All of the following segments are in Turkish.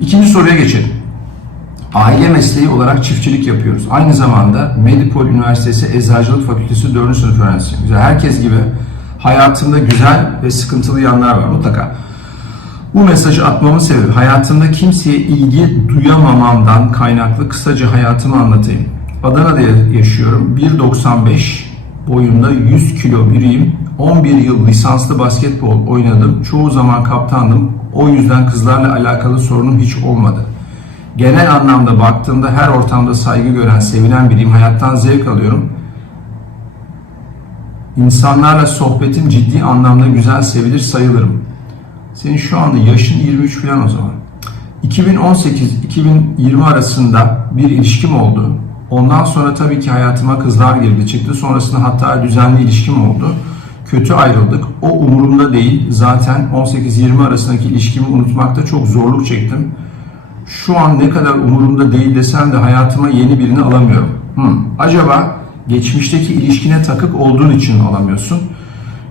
İkinci soruya geçelim. Aile mesleği olarak çiftçilik yapıyoruz. Aynı zamanda Medipol Üniversitesi Eczacılık Fakültesi 4. sınıf öğrencisiyim. Güzel. Herkes gibi hayatımda güzel ve sıkıntılı yanlar var mutlaka. Bu mesajı atmamın sebebi hayatımda kimseye ilgi duyamamamdan kaynaklı kısaca hayatımı anlatayım. Adana'da yaşıyorum. 1.95 boyunda 100 kilo biriyim. 11 yıl lisanslı basketbol oynadım. Çoğu zaman kaptandım. O yüzden kızlarla alakalı sorunum hiç olmadı. Genel anlamda baktığımda her ortamda saygı gören, sevilen biriyim. Hayattan zevk alıyorum. İnsanlarla sohbetim ciddi anlamda güzel sevilir sayılırım. Senin şu anda yaşın 23 falan o zaman. 2018-2020 arasında bir ilişkim oldu. Ondan sonra tabii ki hayatıma kızlar girdi çıktı. Sonrasında hatta düzenli ilişkim oldu. Kötü ayrıldık. O umurumda değil. Zaten 18-20 arasındaki ilişkimi unutmakta çok zorluk çektim. Şu an ne kadar umurumda değil desem de hayatıma yeni birini alamıyorum. Hmm. Acaba geçmişteki ilişkine takık olduğun için alamıyorsun?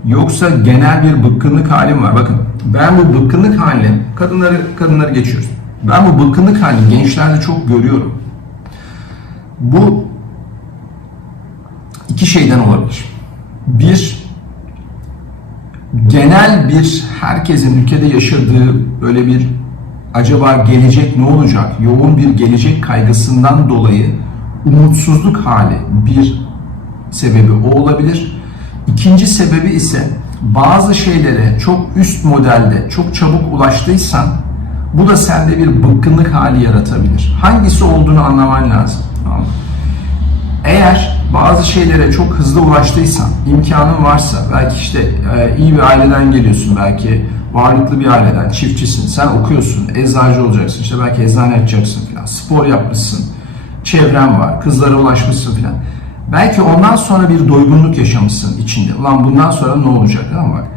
Yoksa genel bir bıkkınlık halim var. Bakın ben bu bıkkınlık halini, kadınları kadınları geçiyoruz. Ben bu bıkkınlık halini gençlerde çok görüyorum. Bu iki şeyden olabilir. Bir, genel bir herkesin ülkede yaşadığı böyle bir acaba gelecek ne olacak, yoğun bir gelecek kaygısından dolayı umutsuzluk hali bir sebebi o olabilir. İkinci sebebi ise bazı şeylere çok üst modelde çok çabuk ulaştıysan bu da sende bir bıkkınlık hali yaratabilir. Hangisi olduğunu anlaman lazım. Tamam? Eğer bazı şeylere çok hızlı ulaştıysan, imkanın varsa, belki işte e, iyi bir aileden geliyorsun, belki varlıklı bir aileden, çiftçisin, sen okuyorsun, eczacı olacaksın, işte belki eczane açacaksın falan, spor yapmışsın, çevren var, kızlara ulaşmışsın falan. Belki ondan sonra bir doygunluk yaşamışsın içinde. Ulan bundan sonra ne olacak? Ama bak.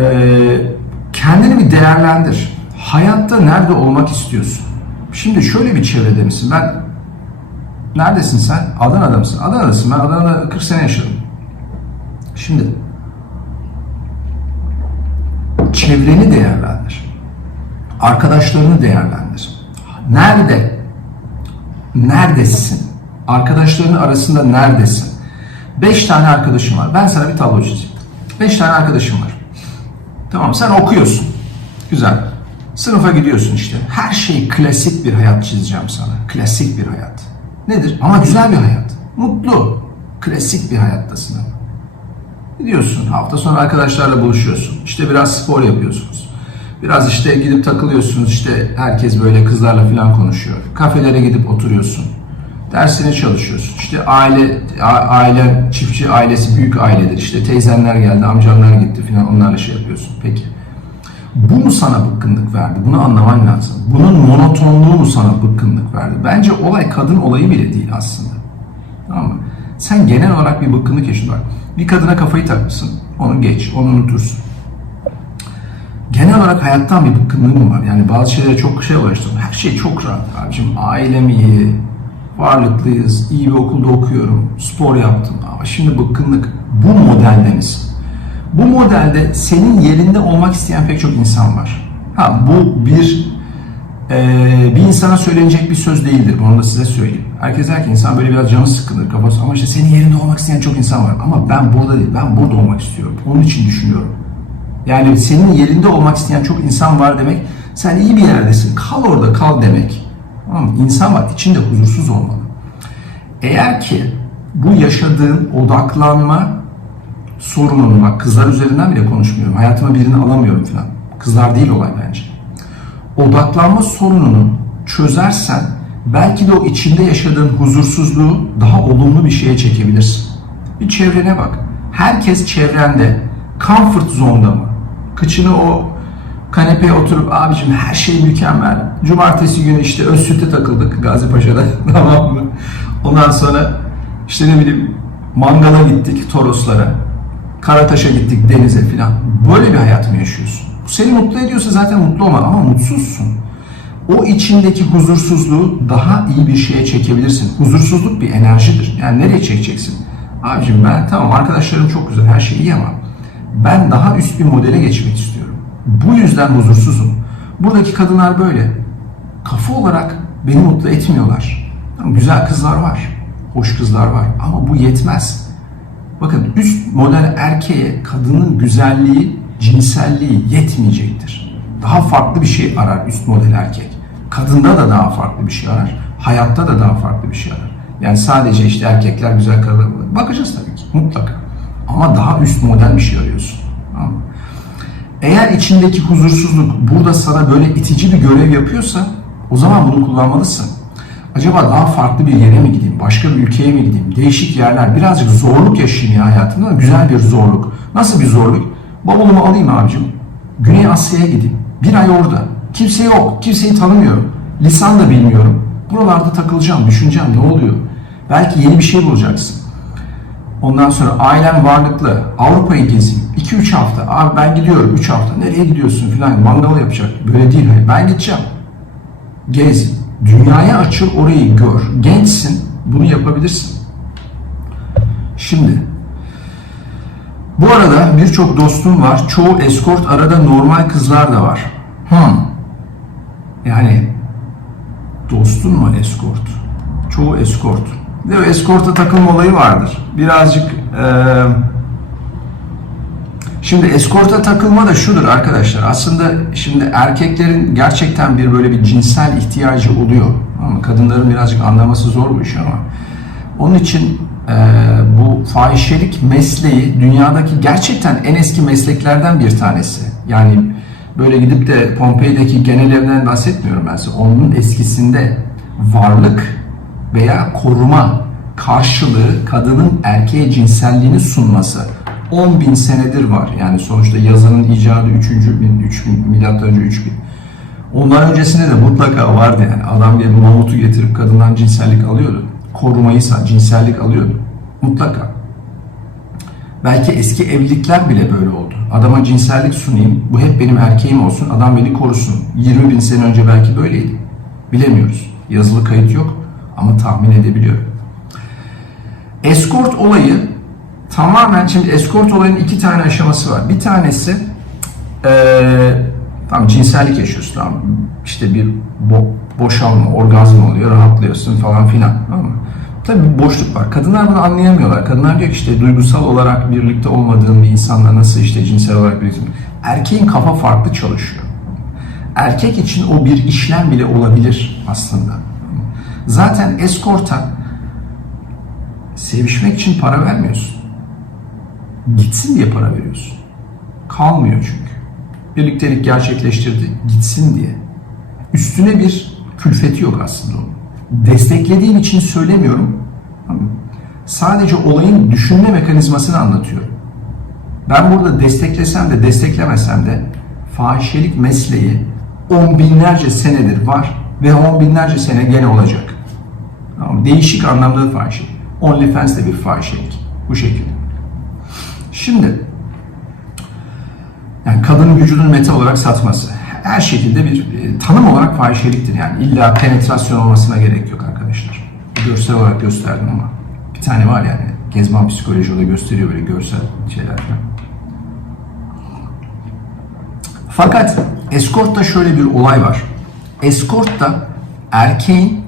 Ee, kendini bir değerlendir. Hayatta nerede olmak istiyorsun? Şimdi şöyle bir çevrede misin? Ben neredesin sen? Adana'da mısın? Adana'dasın. Ben Adana'da 40 sene yaşadım. Şimdi çevreni değerlendir. Arkadaşlarını değerlendir. Nerede? Neredesin? Arkadaşlarının arasında neredesin? Beş tane arkadaşım var. Ben sana bir tablo çizeyim. Beş tane arkadaşım var. Tamam sen okuyorsun. Güzel. Sınıfa gidiyorsun işte. Her şey klasik bir hayat çizeceğim sana. Klasik bir hayat. Nedir? Ama güzel bir hayat. Mutlu. Klasik bir hayattasın ama. Gidiyorsun. Hafta sonu arkadaşlarla buluşuyorsun. İşte biraz spor yapıyorsunuz. Biraz işte gidip takılıyorsunuz. İşte herkes böyle kızlarla falan konuşuyor. Kafelere gidip oturuyorsun. Dersini çalışıyorsun. İşte aile, aile, çiftçi ailesi büyük ailedir. İşte teyzenler geldi, amcamlar gitti falan onlarla şey yapıyorsun. Peki. Bu mu sana bıkkınlık verdi? Bunu anlaman lazım. Bunun monotonluğu mu sana bıkkınlık verdi? Bence olay kadın olayı bile değil aslında. Tamam mı? Sen genel olarak bir bıkkınlık yaşıyorsun. Bak, bir kadına kafayı takmışsın. Onu geç, onu unutursun. Genel olarak hayattan bir bıkkınlığım var. Yani bazı şeylere çok şey ulaştım. Her şey çok rahat abicim. Ailem iyi, varlıklıyız, iyi bir okulda okuyorum, spor yaptım. Ama şimdi bıkkınlık. Bu modelde misin? Bu modelde senin yerinde olmak isteyen pek çok insan var. Ha bu bir e, bir insana söylenecek bir söz değildir. Bunu da size söyleyeyim. Herkes der ki insan böyle biraz canı sıkılır kafası. Ama işte senin yerinde olmak isteyen çok insan var. Ama ben burada değil. Ben burada olmak istiyorum. Onun için düşünüyorum. Yani senin yerinde olmak isteyen çok insan var demek. Sen iyi bir yerdesin. Kal orada kal demek. Tamam? İnsan var. içinde huzursuz olmalı. Eğer ki bu yaşadığın odaklanma sorununu bak kızlar üzerinden bile konuşmuyorum. Hayatıma birini alamıyorum falan. Kızlar değil olay bence. Odaklanma sorununu çözersen belki de o içinde yaşadığın huzursuzluğu daha olumlu bir şeye çekebilirsin. Bir çevrene bak. Herkes çevrende comfort zone'da mı? Kıçını o kanepeye oturup abicim her şey mükemmel. Cumartesi günü işte Özsüt'e takıldık Gazi Paşa'da tamam mı? Ondan sonra işte ne bileyim mangala gittik Toroslara. Karataş'a gittik denize filan. Böyle bir hayat mı yaşıyorsun? Bu seni mutlu ediyorsa zaten mutlu olma ama mutsuzsun. O içindeki huzursuzluğu daha iyi bir şeye çekebilirsin. Huzursuzluk bir enerjidir. Yani nereye çekeceksin? Abicim ben tamam arkadaşlarım çok güzel her şey iyi ama ben daha üst bir modele geçmek istiyorum. Bu yüzden huzursuzum. Buradaki kadınlar böyle. Kafa olarak beni mutlu etmiyorlar. Güzel kızlar var. Hoş kızlar var. Ama bu yetmez. Bakın üst model erkeğe kadının güzelliği, cinselliği yetmeyecektir. Daha farklı bir şey arar üst model erkek. Kadında da daha farklı bir şey arar. Hayatta da daha farklı bir şey arar. Yani sadece işte erkekler güzel kadınlar bulur. Bakacağız tabii ki mutlaka. Ama daha üst model bir şey arıyorsun. Eğer içindeki huzursuzluk burada sana böyle itici bir görev yapıyorsa o zaman bunu kullanmalısın. Acaba daha farklı bir yere mi gideyim? Başka bir ülkeye mi gideyim? Değişik yerler. Birazcık zorluk yaşayayım ya hayatımda. Güzel bir zorluk. Nasıl bir zorluk? Bavulumu alayım abicim. Güney Asya'ya gideyim. Bir ay orada. Kimse yok. Kimseyi tanımıyorum. Lisan da bilmiyorum. Buralarda takılacağım, düşüneceğim ne oluyor? Belki yeni bir şey bulacaksın. Ondan sonra ailem varlıklı. Avrupa'yı gezeyim. 2-3 hafta. Abi ben gidiyorum 3 hafta. Nereye gidiyorsun filan. Mangal yapacak. Böyle değil. Hayır. Ben gideceğim. Gez. Dünyaya açıl orayı gör. Gençsin. Bunu yapabilirsin. Şimdi bu arada birçok dostum var. Çoğu eskort arada normal kızlar da var. Hmm. Yani dostun mu eskort? Çoğu eskort. Bir de o eskorta takılma olayı vardır. Birazcık eee Şimdi eskorta takılma da şudur arkadaşlar. Aslında şimdi erkeklerin gerçekten bir böyle bir cinsel ihtiyacı oluyor. Ama kadınların birazcık anlaması zor bu iş ama. Onun için e, bu fahişelik mesleği dünyadaki gerçekten en eski mesleklerden bir tanesi. Yani böyle gidip de Pompei'deki genel evden bahsetmiyorum ben size. Onun eskisinde varlık veya koruma karşılığı kadının erkeğe cinselliğini sunması 10 bin senedir var. Yani sonuçta yazının icadı 3. bin, 3000, milattan önce 3000. Ondan öncesinde de mutlaka vardı yani. Adam gelip mamutu getirip kadından cinsellik alıyordu. Korumayı, cinsellik alıyordu. Mutlaka. Belki eski evlilikler bile böyle oldu. Adama cinsellik sunayım, bu hep benim erkeğim olsun, adam beni korusun. 20 bin sene önce belki böyleydi. Bilemiyoruz. Yazılı kayıt yok ama tahmin edebiliyorum. Eskort olayı tamamen şimdi eskort olayının iki tane aşaması var. Bir tanesi ee, tam cinsellik yaşıyorsun tamam işte bir bo boşalma, orgazm oluyor, rahatlıyorsun falan filan. Tamam mı? Tabii bir boşluk var. Kadınlar bunu anlayamıyorlar. Kadınlar diyor ki işte duygusal olarak birlikte olmadığın bir insanla nasıl işte cinsel olarak birlikte Erkeğin kafa farklı çalışıyor. Erkek için o bir işlem bile olabilir aslında. Zaten eskorta sevişmek için para vermiyorsun. Gitsin diye para veriyorsun. Kalmıyor çünkü. Birliktelik gerçekleştirdi, gitsin diye. Üstüne bir külfeti yok aslında onun. Desteklediğim için söylemiyorum. Sadece olayın düşünme mekanizmasını anlatıyorum. Ben burada desteklesem de desteklemesem de fahişelik mesleği on binlerce senedir var ve on binlerce sene gene olacak. Değişik anlamda fahişelik. OnlyFans de bir fahişelik. Bu şekilde. Şimdi yani kadının vücudunu meta olarak satması her şekilde bir e, tanım olarak fahişeliktir. Yani illa penetrasyon olmasına gerek yok arkadaşlar. Görsel olarak gösterdim ama bir tane var yani Gezman Psikoloji o da gösteriyor böyle görsel şeyler. Fakat eskortta şöyle bir olay var. Eskortta erkeğin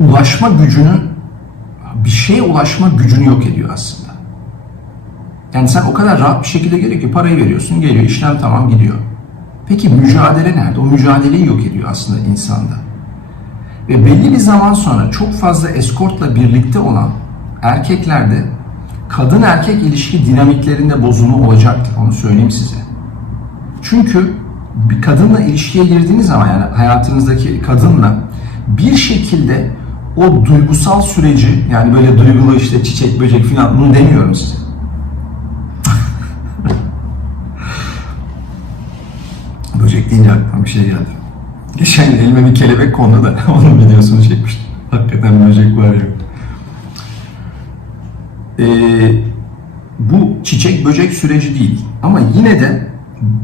ulaşma gücünü bir şeye ulaşma gücünü yok ediyor aslında. Yani sen o kadar rahat bir şekilde geliyor ki parayı veriyorsun, geliyor, işlem tamam gidiyor. Peki mücadele nerede? O mücadeleyi yok ediyor aslında insanda. Ve belli bir zaman sonra çok fazla eskortla birlikte olan erkeklerde kadın erkek ilişki dinamiklerinde bozulma olacaktır. Onu söyleyeyim size. Çünkü bir kadınla ilişkiye girdiğiniz zaman yani hayatınızdaki kadınla bir şekilde o duygusal süreci yani böyle duygulu işte çiçek böcek falan bunu demiyorum size. böcek deyince aklıma bir şey geldi. Geçen elime bir kelebek kondu da onun videosunu çekmiştim. Hakikaten böcek var yok. Ee, bu çiçek böcek süreci değil. Ama yine de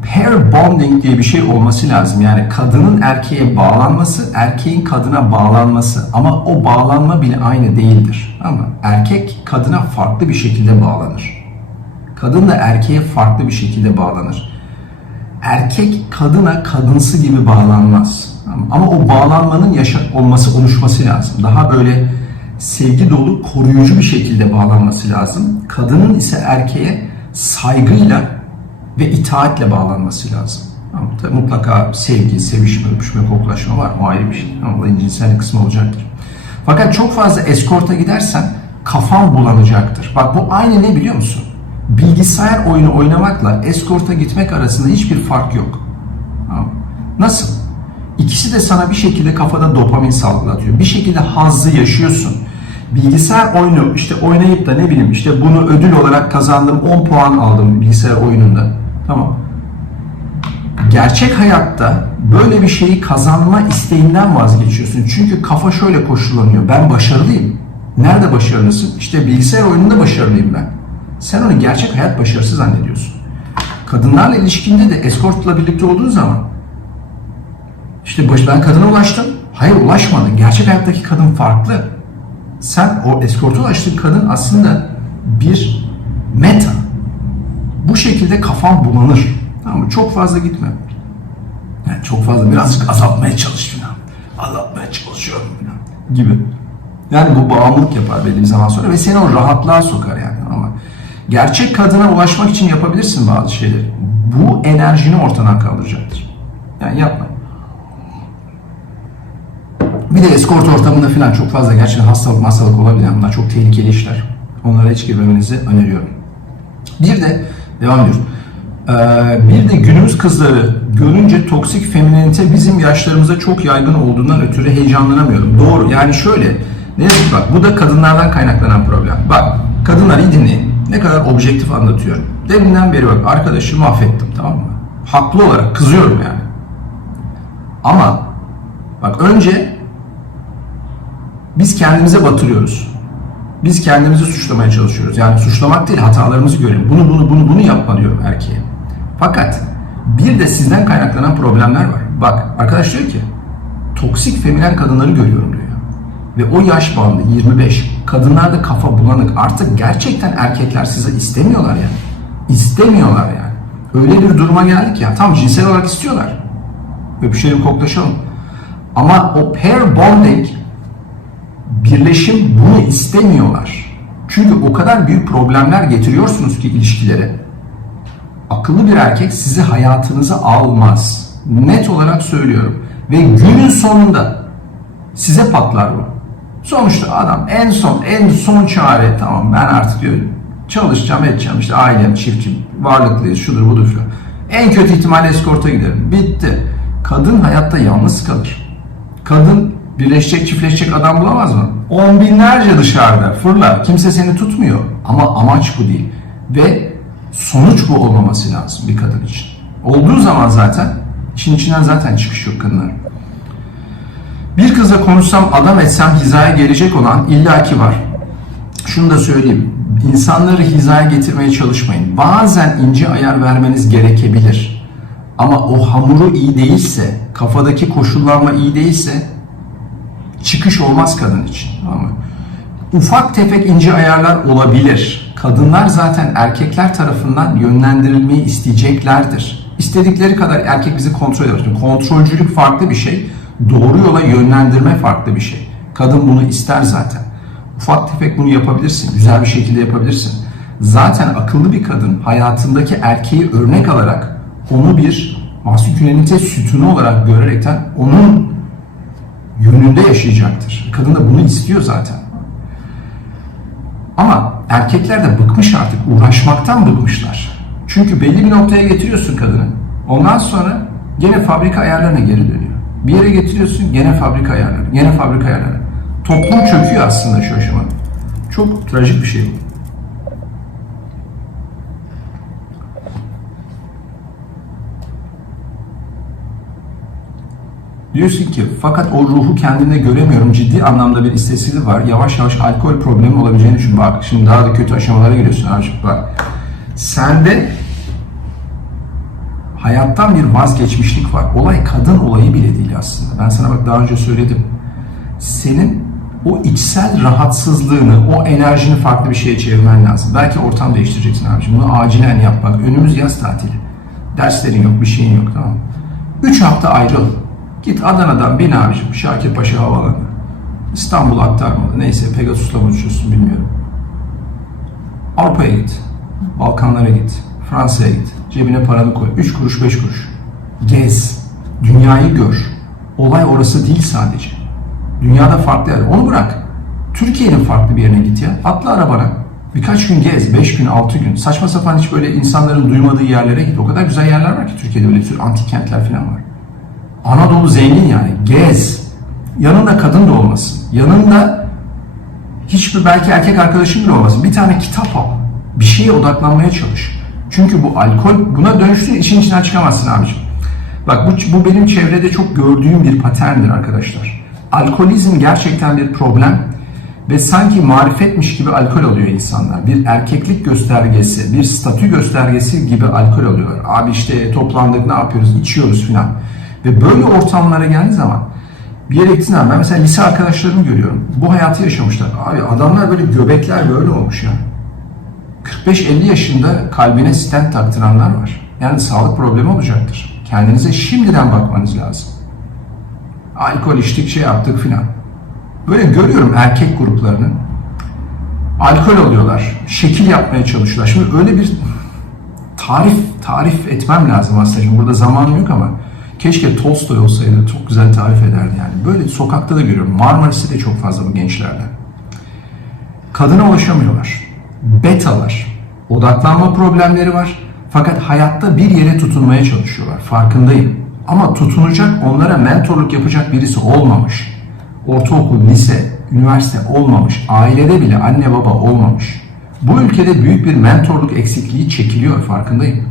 pair bonding diye bir şey olması lazım. Yani kadının erkeğe bağlanması, erkeğin kadına bağlanması. Ama o bağlanma bile aynı değildir. Ama erkek kadına farklı bir şekilde bağlanır. Kadın da erkeğe farklı bir şekilde bağlanır. erkek kadına kadınsı gibi bağlanmaz. Ama o bağlanmanın yaşa olması, oluşması lazım. Daha böyle sevgi dolu, koruyucu bir şekilde bağlanması lazım. Kadının ise erkeğe saygıyla ve itaatle bağlanması lazım. Ama mutlaka sevgi, sevişme, öpüşme, koklaşma var. O ayrı bir şey. Ama olayın cinsel kısmı olacaktır. Fakat çok fazla eskorta gidersen kafan bulanacaktır. Bak bu aynı ne biliyor musun? Bilgisayar oyunu oynamakla eskorta gitmek arasında hiçbir fark yok. Nasıl? İkisi de sana bir şekilde kafada dopamin salgılatıyor. Bir şekilde hazzı yaşıyorsun. Bilgisayar oyunu işte oynayıp da ne bileyim işte bunu ödül olarak kazandım 10 puan aldım bilgisayar oyununda. Tamam. Gerçek hayatta böyle bir şeyi kazanma isteğinden vazgeçiyorsun. Çünkü kafa şöyle koşullanıyor. Ben başarılıyım. Nerede başarılısın? İşte bilgisayar oyununda başarılıyım ben. Sen onu gerçek hayat başarısı zannediyorsun. Kadınlarla ilişkinde de eskortla birlikte olduğun zaman işte ben kadına ulaştım. Hayır ulaşmadın. Gerçek hayattaki kadın farklı. Sen o eskorta ulaştığın kadın aslında bir meta. Bu şekilde kafan bulanır. Tamam mı? Çok fazla gitme. Yani çok fazla birazcık azaltmaya çalış falan. Azaltmaya çalışıyorum falan gibi. Yani bu bağımlılık yapar belli bir zaman sonra ve seni o rahatlığa sokar yani ama gerçek kadına ulaşmak için yapabilirsin bazı şeyleri. Bu enerjini ortadan kaldıracaktır. Yani yapma. Bir de eskort ortamında falan çok fazla gerçekten hastalık hastalık olabilir. Bunlar çok tehlikeli işler. Onlara hiç girmemenizi öneriyorum. Bir de devam ediyoruz. Ee, bir de günümüz kızları görünce toksik feminenite bizim yaşlarımızda çok yaygın olduğundan ötürü heyecanlanamıyorum. Doğru. Yani şöyle. Ne yazık ki bak bu da kadınlardan kaynaklanan problem. Bak kadınlar iyi dinleyin. Ne kadar objektif anlatıyorum. Deminden beri bak arkadaşı mahvettim tamam mı? Haklı olarak kızıyorum yani. Ama bak önce biz kendimize batırıyoruz. Biz kendimizi suçlamaya çalışıyoruz. Yani suçlamak değil, hatalarımızı görelim. Bunu, bunu, bunu, bunu yapma diyorum erkeğe. Fakat bir de sizden kaynaklanan problemler var. Bak, arkadaş diyor ki, toksik feminen kadınları görüyorum diyor. Ve o yaş bandı 25. Kadınlarda kafa bulanık. Artık gerçekten erkekler sizi istemiyorlar yani. İstemiyorlar yani. Öyle bir duruma geldik ya. Tam cinsel olarak istiyorlar. Öpüşelim, koklaşalım. Ama o pair bonding birleşim bunu istemiyorlar. Çünkü o kadar büyük problemler getiriyorsunuz ki ilişkilere. Akıllı bir erkek sizi hayatınıza almaz. Net olarak söylüyorum. Ve günün sonunda size patlar bu. Sonuçta adam en son en son çare tamam ben artık diyor çalışacağım edeceğim işte ailem çiftçim varlıklıyız şudur budur filan. En kötü ihtimalle eskorta giderim. Bitti. Kadın hayatta yalnız kalır. Kadın birleşecek çiftleşecek adam bulamaz mı? On binlerce dışarıda fırla. Kimse seni tutmuyor. Ama amaç bu değil. Ve sonuç bu olmaması lazım bir kadın için. Olduğu zaman zaten işin içinden zaten çıkış yok kadınlar. Bir kızla konuşsam adam etsem hizaya gelecek olan illaki var. Şunu da söyleyeyim. İnsanları hizaya getirmeye çalışmayın. Bazen ince ayar vermeniz gerekebilir. Ama o hamuru iyi değilse, kafadaki koşullanma iyi değilse çıkış olmaz kadın için. Tamam? Ufak tefek ince ayarlar olabilir. Kadınlar zaten erkekler tarafından yönlendirilmeyi isteyeceklerdir. İstedikleri kadar erkek bizi kontrol eder. Şimdi Kontrolcülük farklı bir şey. Doğru yola yönlendirme farklı bir şey. Kadın bunu ister zaten. Ufak tefek bunu yapabilirsin. Güzel bir şekilde yapabilirsin. Zaten akıllı bir kadın hayatındaki erkeği örnek alarak onu bir maskülenite sütunu olarak görerekten onun yönünde yaşayacaktır. Kadın da bunu istiyor zaten. Ama erkekler de bıkmış artık. Uğraşmaktan bıkmışlar. Çünkü belli bir noktaya getiriyorsun kadını. Ondan sonra gene fabrika ayarlarına geri dönüyor. Bir yere getiriyorsun gene fabrika ayarları. Gene fabrika ayarları. Toplum çöküyor aslında şu aşamada. Çok trajik bir şey bu. Diyorsun ki fakat o ruhu kendinde göremiyorum. Ciddi anlamda bir isteksizlik var. Yavaş yavaş alkol problemi olabileceğini düşün. Bak şimdi daha da kötü aşamalara giriyorsun abiciğim. Bak. Sende hayattan bir vazgeçmişlik var. Olay kadın olayı bile değil aslında. Ben sana bak daha önce söyledim. Senin o içsel rahatsızlığını, o enerjini farklı bir şeye çevirmen lazım. Belki ortam değiştireceksin abiciğim. Bunu acilen yap bak. Önümüz yaz tatili. Derslerin yok, bir şeyin yok tamam mı? 3 hafta ayrıl. Git Adana'dan bin abicim Şakirpaşa Havaalanı. İstanbul aktarmalı. Neyse Pegasus'la mı uçuyorsun bilmiyorum. Avrupa'ya git. Balkanlara git. Fransa'ya git. Cebine paranı koy. 3 kuruş 5 kuruş. Gez. Dünyayı gör. Olay orası değil sadece. Dünyada farklı yer. Onu bırak. Türkiye'nin farklı bir yerine git ya. Atla arabana. Birkaç gün gez. 5 gün, 6 gün. Saçma sapan hiç böyle insanların duymadığı yerlere git. O kadar güzel yerler var ki Türkiye'de öyle tür antik kentler falan var. Anadolu zengin yani. Gez. Yanında kadın da olmasın. Yanında hiçbir belki erkek arkadaşın bile olmasın. Bir tane kitap al. Bir şeye odaklanmaya çalış. Çünkü bu alkol buna dönüştüğün işin içinden çıkamazsın abiciğim. Bak bu, bu benim çevrede çok gördüğüm bir paterndir arkadaşlar. Alkolizm gerçekten bir problem ve sanki marifetmiş gibi alkol alıyor insanlar. Bir erkeklik göstergesi, bir statü göstergesi gibi alkol alıyorlar. Abi işte toplandık ne yapıyoruz, içiyoruz filan. Ve böyle ortamlara geldiği zaman bir yere gittiğin zaman ben mesela lise arkadaşlarımı görüyorum. Bu hayatı yaşamışlar. Abi adamlar böyle göbekler böyle olmuş ya. 45-50 yaşında kalbine stent taktıranlar var. Yani sağlık problemi olacaktır. Kendinize şimdiden bakmanız lazım. Alkol içtik şey yaptık filan. Böyle görüyorum erkek gruplarını. Alkol alıyorlar. Şekil yapmaya çalışıyorlar. Şimdi öyle bir tarif tarif etmem lazım aslında. Şimdi burada zamanım yok ama keşke Tolstoy olsaydı çok güzel tarif ederdi yani. Böyle sokakta da görüyorum. Marmaris'te de çok fazla bu gençlerden. Kadına ulaşamıyorlar. Betalar. Odaklanma problemleri var. Fakat hayatta bir yere tutunmaya çalışıyorlar. Farkındayım. Ama tutunacak, onlara mentorluk yapacak birisi olmamış. Ortaokul, lise, üniversite olmamış. Ailede bile anne baba olmamış. Bu ülkede büyük bir mentorluk eksikliği çekiliyor. Farkındayım.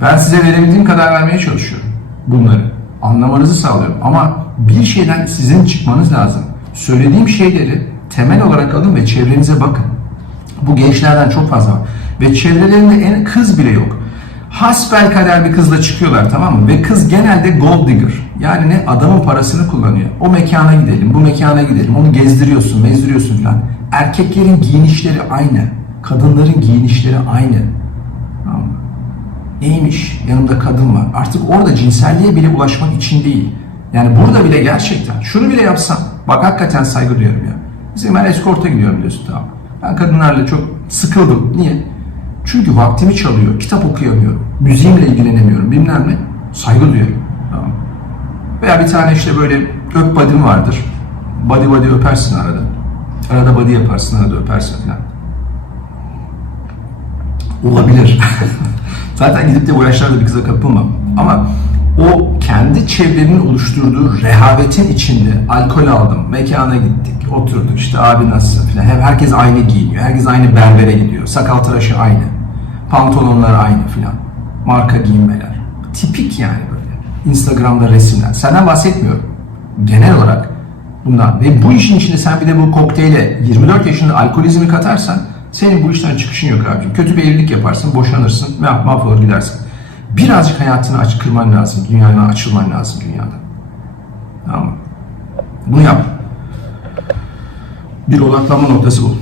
Ben size verebildiğim kadar vermeye çalışıyorum bunları. Anlamanızı sağlıyorum. Ama bir şeyden sizin çıkmanız lazım. Söylediğim şeyleri temel olarak alın ve çevrenize bakın. Bu gençlerden çok fazla var. Ve çevrelerinde en kız bile yok. Hasbel kader bir kızla çıkıyorlar tamam mı? Ve kız genelde gold digger. Yani ne adamın parasını kullanıyor. O mekana gidelim, bu mekana gidelim. Onu gezdiriyorsun, mezdiriyorsun falan. Erkeklerin giyinişleri aynı. Kadınların giyinişleri aynı. Tamam mı? Neymiş? Yanımda kadın var. Artık orada cinselliğe bile ulaşmak için değil. Yani burada bile gerçekten şunu bile yapsam. Bak hakikaten saygı duyuyorum ya. Mesela ben eskorta gidiyorum diyorsun tamam. Ben kadınlarla çok sıkıldım. Niye? Çünkü vaktimi çalıyor. Kitap okuyamıyorum. Müziğimle ilgilenemiyorum. Bilmem ne. Saygı duyuyorum. Tamam. Veya bir tane işte böyle öp body'm vardır. Body body öpersin arada. Arada body yaparsın, arada öpersin falan. Olabilir. Zaten gidip de bu yaşlarda bir kıza kapılmam. Ama o kendi çevrenin oluşturduğu rehavetin içinde alkol aldım, mekana gittik, oturduk işte abi nasılsın falan. Hep herkes aynı giyiniyor, herkes aynı berbere gidiyor, sakal tıraşı aynı, pantolonlar aynı filan, marka giyinmeler. Tipik yani böyle. Instagram'da resimler. Senden bahsetmiyorum. Genel olarak bundan. Ve bu işin içinde sen bir de bu kokteyle 24 yaşında alkolizmi katarsan senin bu işten çıkışın yok abicim. Kötü bir evlilik yaparsın, boşanırsın mahvolur gidersin. Birazcık hayatını aç kırman lazım. Dünyana açılman lazım dünyada. Tamam? Bunu yap. Bir odaklanma noktası bu.